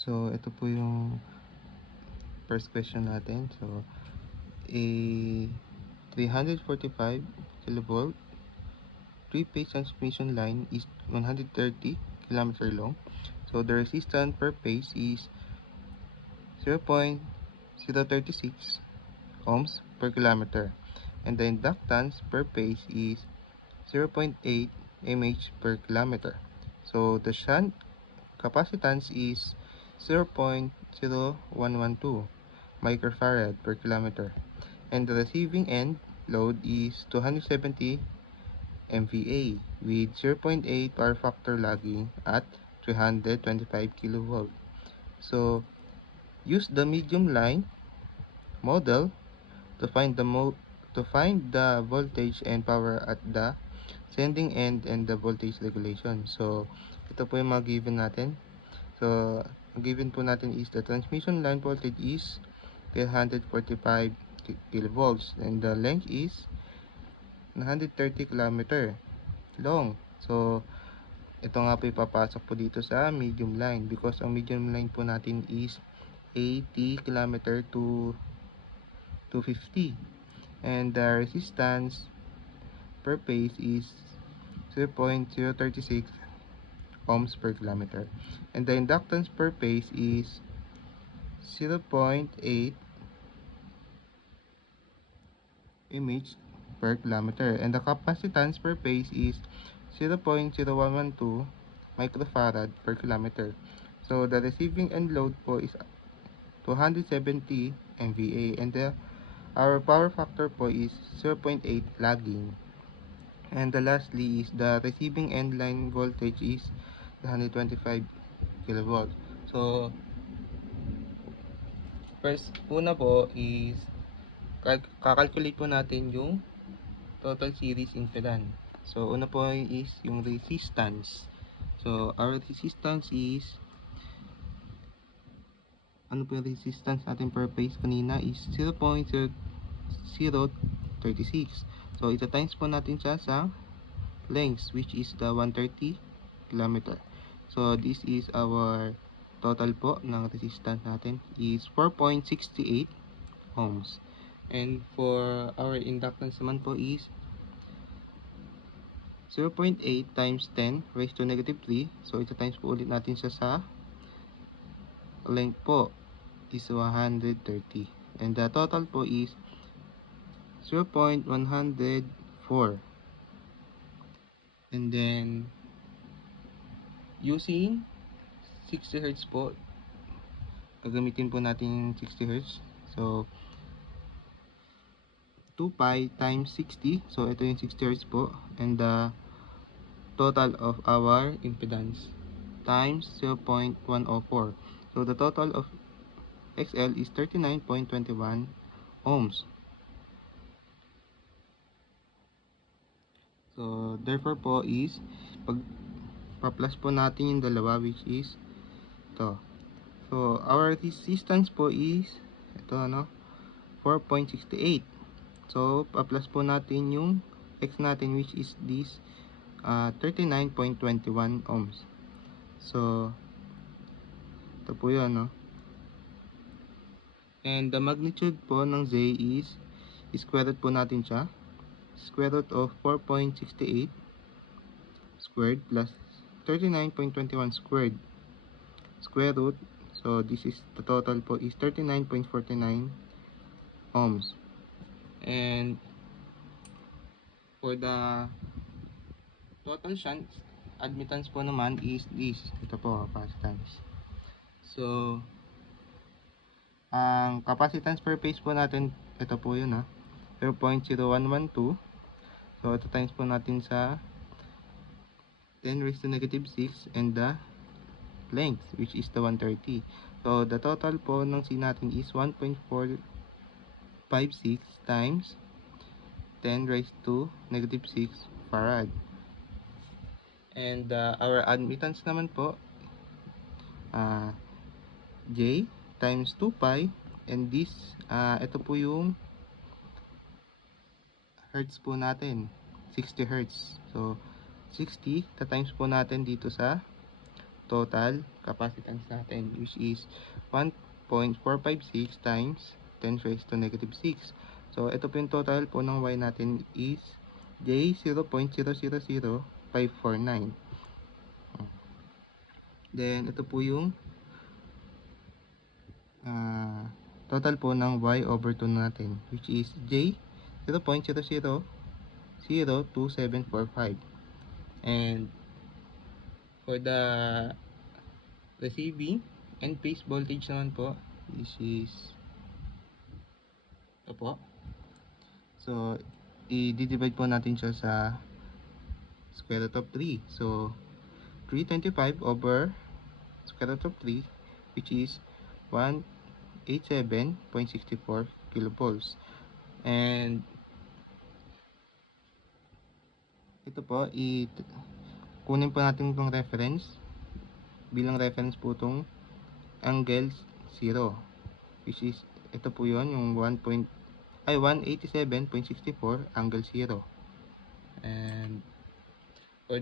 So, ito po yung first question natin. So, a 345 kilovolt three-phase transmission line is 130 kilometer long. So, the resistance per phase is 0.036 ohms per kilometer. And the inductance per phase is 0.8 mH per kilometer. So, the shunt capacitance is 0.0112 microfarad per kilometer, and the receiving end load is 270 MVA with 0.8 power factor lagging at 325 kV. So, use the medium line model to find the voltage and power at the sending end and the voltage regulation. So, ito po yung mga given natin. So, ang given po natin is the transmission line voltage is 345 kilovolts and the length is 130 kilometer long. So, ito nga po ipapasok po dito sa medium line because ang medium line po natin is 80 kilometer to 250 and the resistance per phase is 0.036 ohms per kilometer and the inductance per phase is 0.8 mH per kilometer and the capacitance per phase is 0.0112 microfarad per kilometer. So the receiving end load po is 270 MVA and our power factor po is 0.8 lagging. And the lastly is the receiving end line voltage is 125 kilovolt. So first una po is kakalculate po natin yung total series impedance. So una po is yung resistance. So our resistance is ano po yung resistance natin per phase kanina is 0.036. So ito times po natin siya sa length which is the 130 kilometer. So this is our total po ng resistance natin is 4.68 ohms. And for our inductance naman po is 0.8 times 10 raised to negative 3. So ito times po ulit natin siya sa length po is 130. And the total po is 0.104. And then using 60 Hz po, gagamitin po natin yung 60 Hz. So 2 pi times 60. So ito yung 60 Hz po. And the total of our impedance times 0.104. So the total of XL is 39.21 ohms. So therefore po is pag pa-plus po natin yung dalawa which is ito. So our resistance po is ito 4.68. So pa-plus po natin yung X natin which is this 39.21 ohms. So ito po yun And the magnitude po ng Z is square root po natin siya. Square root of 4.68 squared plus 39.21 squared. Square root. So this is the total po is 39.49 ohms. And for the total shunt admittance po naman is this. Ito po, capacitance. So ang capacitance per phase po natin, ito po yun 0.0112. So ito times po natin sa 10 raised to negative 6 and the length which is the 130. So the total po ng C natin is 1.456 times 10 raised to negative 6 farad. And our admittance naman po J times 2 pi and this ito po yung hertz po natin 60 hertz. So 60 times po natin dito sa total capacitance natin, which is 1.456 times 10 raised to negative 6. So, ito po yung total po ng Y natin is J 0.000549. Then, ito po yung total po ng Y over 2 natin, which is J 0.000275. And for the receiving and phase voltage naman po, this is ito po. So, i-divide po natin siya sa square root of 3. So, 325 over square root of 3, which is 187.64 kilovolts. And ito po, kunin po natin itong reference. Bilang reference po itong angle 0, which is ito po yon yung 187.64 angle 0. And for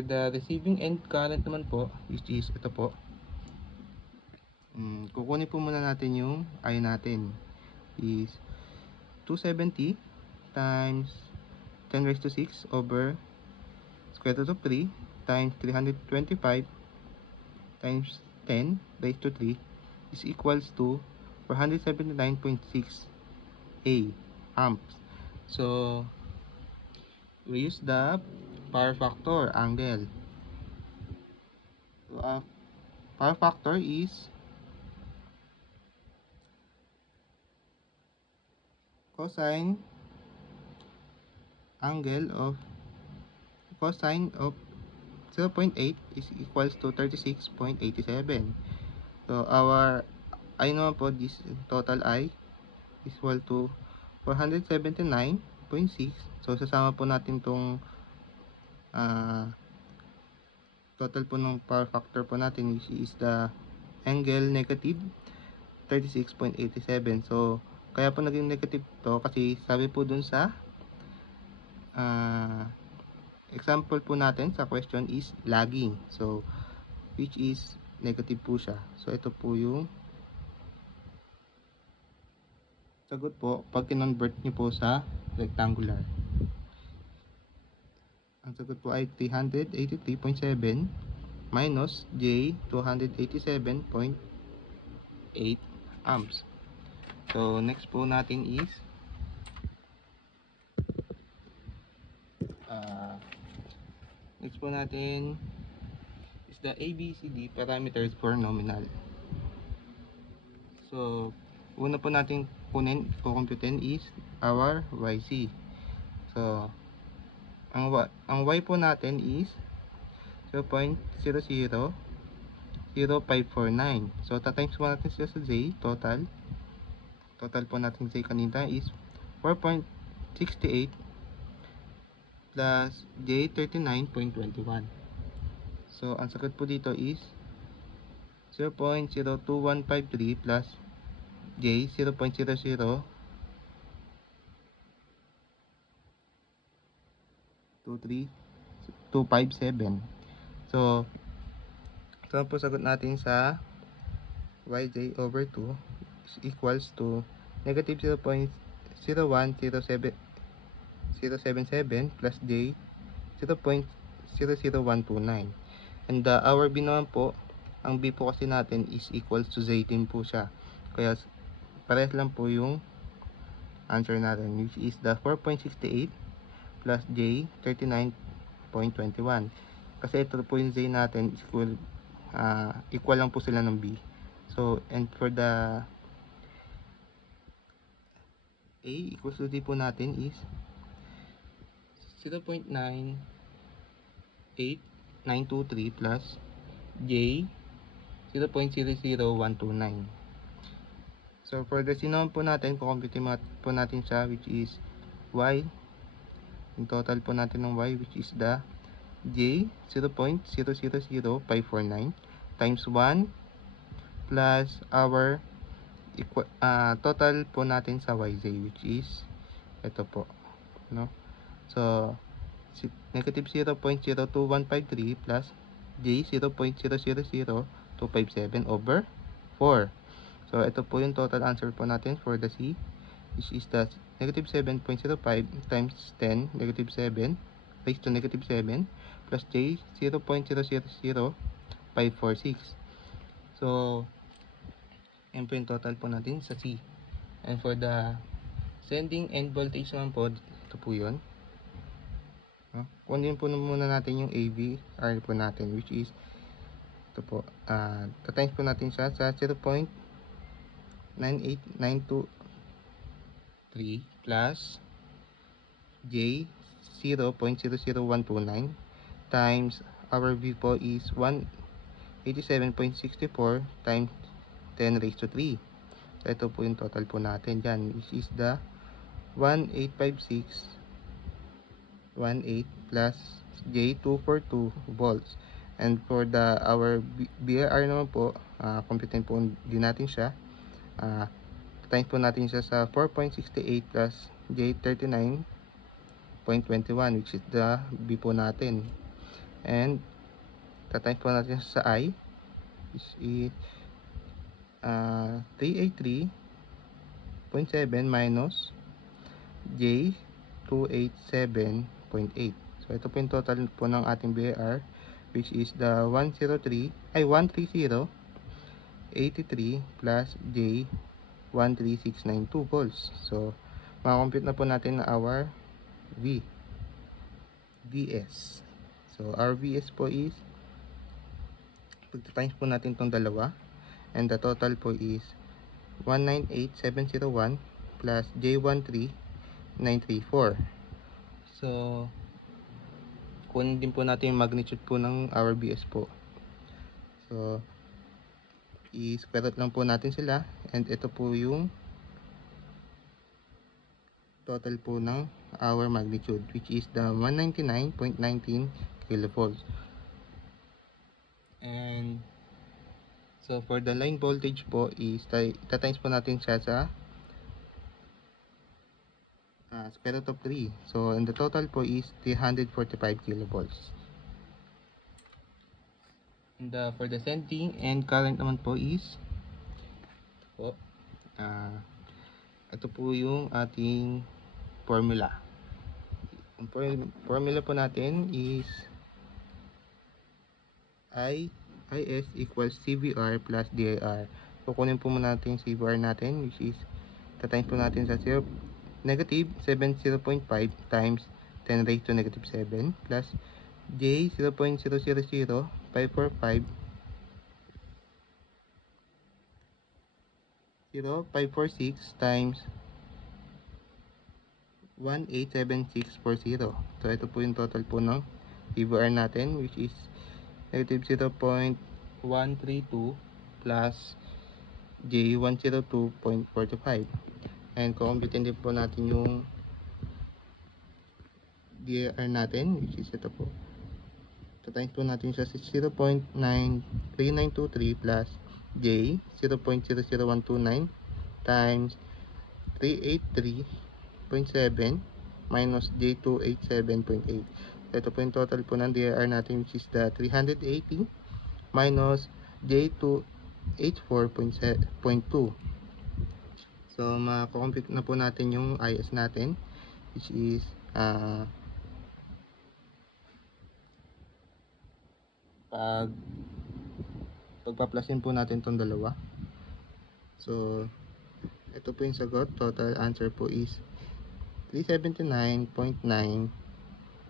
the receiving end current naman po, which is ito po, kukunin po muna natin yung I natin is 270 times 10 raised to 6 over square root of 3 times 325 times 10 raised to 3 is equals to 479.6 amps. So, we use the power factor angle. So, power factor is cosine of 0.8 is equals to 36.87. So, our I naman po, this total I is equal to 479.6. So, sasama po natin itong total po ng power factor po natin, which is the angle negative 36.87. So, kaya po naging negative to kasi sabi po dun sa example po natin sa question is lagging. So, which is negative po siya. So, ito po yung sagot po pag kinonvert nyo po sa rectangular. Ang sagot po ay 383.7 minus J 287.8 amps. So, next po natin is the ABCD parameters for nominal. So, una po natin kukumputin is our YC. So, ang Y po natin is 0.000549. So, tatimes po natin siya sa J, total po natin J kanina is 4.68 plus J 39.21. So, ang sagot po dito is 0.02153 plus J 0.00257. So, ito po sagot natin sa YJ over 2 is equals to negative 0.01077 plus J 0.00129. And our B naman po, ang B po kasi natin is equals to Z10 po siya. Kaya parehas lang po yung answer natin, which is the 4.68 plus J 39.21. Kasi ito po yung Z natin is equal lang po sila ng B. So, and for the A equals to D po natin is 0.98923 plus J 0.00129. So, for the C naman po natin, kukumputin po natin siya, which is Y. Yung total po natin ng Y, which is the J 0.000549 times 1 plus our total po natin sa YJ, which is ito po, no? So, negative 0.02153 plus J 0.000257 over 4. So, ito po yung total answer po natin for the C, which is the negative 7.05 times 10 negative 7 raised to negative 7 plus J 0.000546. So, yan po yung total po natin sa C. And for the sending end voltage naman po, ito po yun. Kunin po muna natin yung AVR po natin, which is ito po, tatimes po natin siya sa 0.98923 plus J 0.00129 times our V po is 187.64 times 10 raised to 3. So, ito po yung total po natin dyan, which is the 1856.18 plus J242 volts. And for the our BAR naman po, computin po din natin siya. Times po natin siya sa 4.68 plus J39.21, which is the B po natin. And times po natin siya sa I, which is 383.7 minus J287.8. So, ito po yung total po ng ating BAR, which is the 130.83 plus J13692 volts. So, makakompute na po natin na our VS. So, our VS po is, pagta-times po natin itong dalawa, and the total po is 198701 plus J13934. So, kunin din po natin yung magnitude po ng our BS po. So, i-square root lang po natin sila, and ito po yung total po ng our magnitude, which is the 199.19 kilovolts. And so, for the line voltage po is times po natin siya sa square root of 3. So, and the total po is 345 kilovolts. And for the sending and current naman po is ito po yung ating formula. Ang formula po natin is IS equals CVR plus DIR. So, kunin po muna natin yung CVR natin, which is times po natin sa negative 70.5 times 10 raised to negative 7 plus J 0.000545 0546 times 187640. So, ito po yung total po ng CVR natin, which is negative 0.132 plus J102.45. And kukumpitin din po natin yung DIR natin, which is ito po. Times po natin siya sa 0.93923 plus J 0.00129 times 383.7 minus J287.8. Ito po yung total po ng DIR natin, which is the 380 minus J284.2. So, makakompute na po natin yung IS natin, which is pagpaplasin po natin itong dalawa. So, ito po yung sagot. Total answer po is 379.9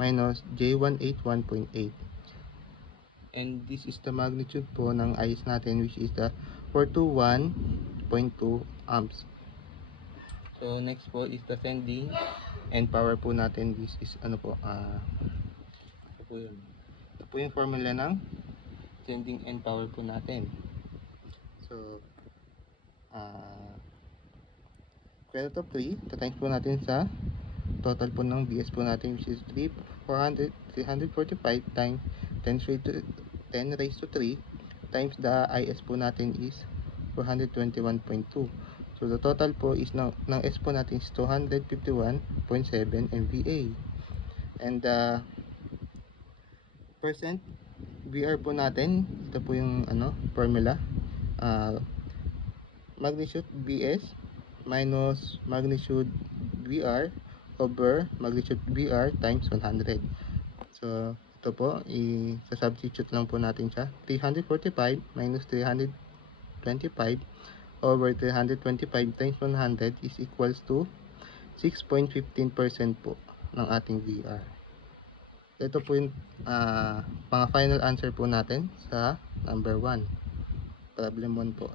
minus J181.8. And this is the magnitude po ng IS natin, which is the 421.2 amps. So, next po is the sending and power po natin. This is ito po yun. Ito po yung formula ng sending and power po natin. So, square root of 3, times po natin sa total po ng BS po natin, which is 345 times 10 raised to 3 times the IS po natin is 421.2. So, the total po is ng S po natin is 251.7 MVA. And percent VR po natin, ito po yung formula. Magnitude BS minus magnitude VR over magnitude VR times 100. So, ito po, i-substitute lang po natin siya. 345 minus 325 over 325 times 100 is equals to 6.15% po ng ating VR. Ito po yung mga final answer po natin sa number 1. Problem 1 po.